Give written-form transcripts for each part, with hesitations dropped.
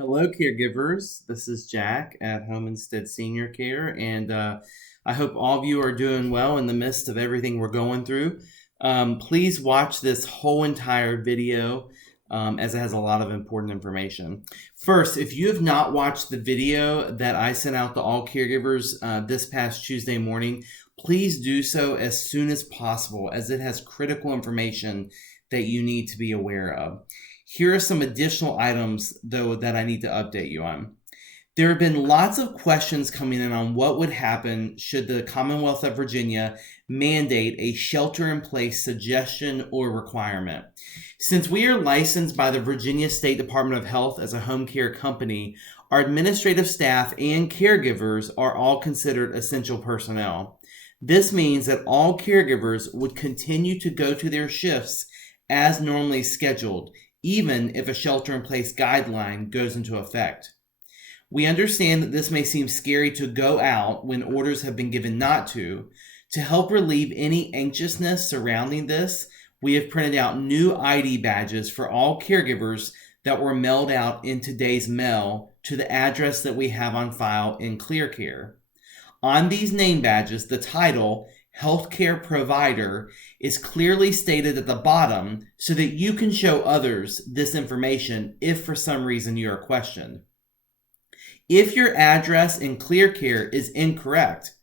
Hello, caregivers. This is Jack at Home Instead Senior Care, and I hope all of you are doing well in the midst of everything we're going through. Please watch this whole entire video as it has a lot of important information. First, if you have not watched the video that I sent out to all caregivers this past Tuesday morning, please do so as soon as possible, as it has critical information that you need to be aware of. Here are some additional items, though, that I need to update you on. There have been lots of questions coming in on what would happen should the Commonwealth of Virginia mandate a shelter-in-place suggestion or requirement. Since we are licensed by the Virginia State Department of Health as a home care company, our administrative staff and caregivers are all considered essential personnel. This means that all caregivers would continue to go to their shifts as normally scheduled, even if a shelter-in-place guideline goes into effect. We understand that this may seem scary to go out when orders have been given not to. To help relieve any anxiousness surrounding this, we have printed out new ID badges for all caregivers that were mailed out in today's mail to the address that we have on file in ClearCare. On these name badges, the title, Healthcare Provider, is clearly stated at the bottom so that you can show others this information if for some reason you are questioned. If your address in ClearCare is incorrect,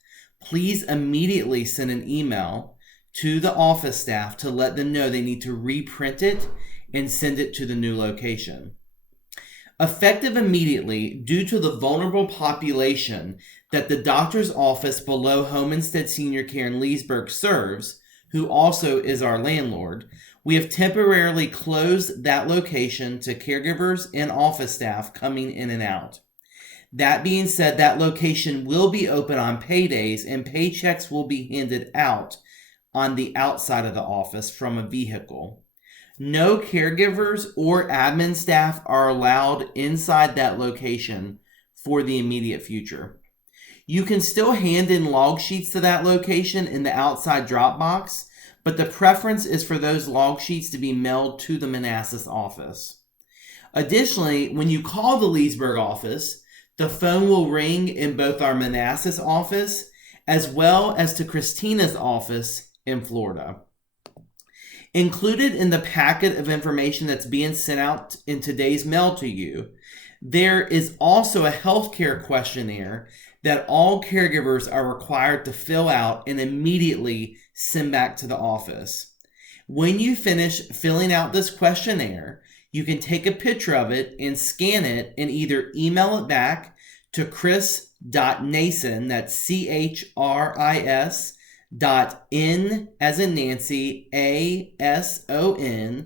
please immediately send an email to the office staff to let them know they need to reprint it and send it to the new location. Effective immediately, due to the vulnerable population that the doctor's office below Home Instead Senior Care in Leesburg serves, who also is our landlord, we have temporarily closed that location to caregivers and office staff coming in and out. That being said, that location will be open on paydays and paychecks will be handed out on the outside of the office from a vehicle. No caregivers or admin staff are allowed inside that location for the immediate future. You can still hand in log sheets to that location in the outside drop box, but the preference is for those log sheets to be mailed to the Manassas office. Additionally, when you call the Leesburg office, the phone will ring in both our Manassas office as well as to Christina's office in Florida. Included in the packet of information that's being sent out in today's mail to you, there is also a healthcare questionnaire that all caregivers are required to fill out and immediately send back to the office. When you finish filling out this questionnaire, you can take a picture of it and scan it and either email it back to chris.nason, that's CHRIS, .n as in Nancy, ASON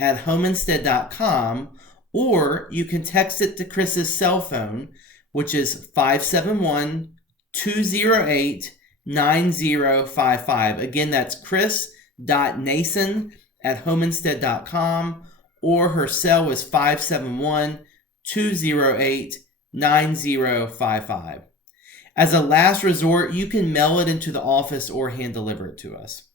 at homeinstead.com, or you can text it to Chris's cell phone, which is 571-208-9055. Again, that's chris.nason at homeinstead.com, or her cell is 571-208-9055. As a last resort, you can mail it into the office or hand deliver it to us.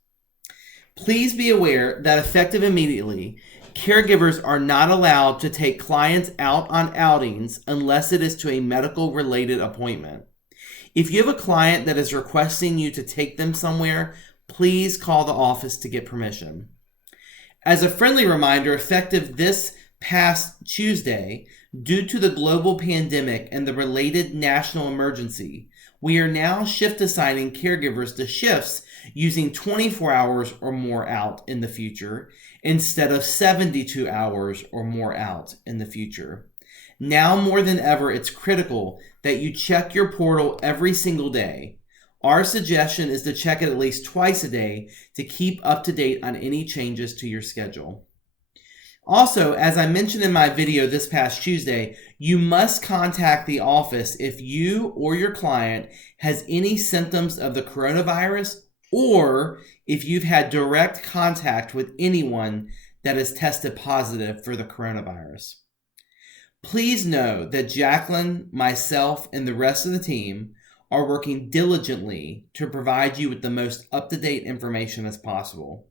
Please be aware that effective immediately, caregivers are not allowed to take clients out on outings unless it is to a medical-related appointment. If you have a client that is requesting you to take them somewhere, please call the office to get permission. As a friendly reminder, effective this past Tuesday, due to the global pandemic and the related national emergency, we are now shift assigning caregivers to shifts using 24 hours or more out in the future instead of 72 hours or more out in the future. Now more than ever, it's critical that you check your portal every single day. Our suggestion is to check it at least twice a day to keep up to date on any changes to your schedule. Also, as I mentioned in my video this past Tuesday, you must contact the office if you or your client has any symptoms of the coronavirus or if you've had direct contact with anyone that has tested positive for the coronavirus. Please know that Jacqueline, myself, and the rest of the team are working diligently to provide you with the most up-to-date information as possible.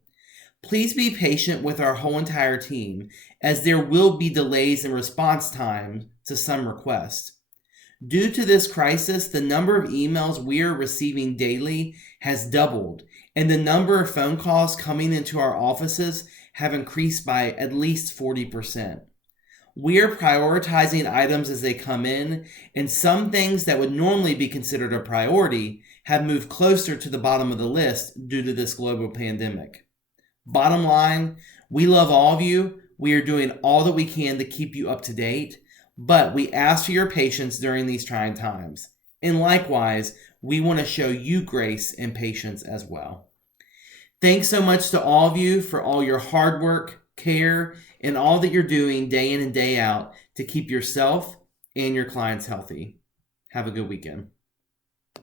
Please be patient with our whole entire team, as there will be delays in response time to some requests. Due to this crisis, the number of emails we are receiving daily has doubled, and the number of phone calls coming into our offices have increased by at least 40%. We are prioritizing items as they come in, and some things that would normally be considered a priority have moved closer to the bottom of the list due to this global pandemic. Bottom line, we love all of you. We are doing all that we can to keep you up to date, but we ask for your patience during these trying times. And likewise, we want to show you grace and patience as well. Thanks so much to all of you for all your hard work, care, and all that you're doing day in and day out to keep yourself and your clients healthy. Have a good weekend.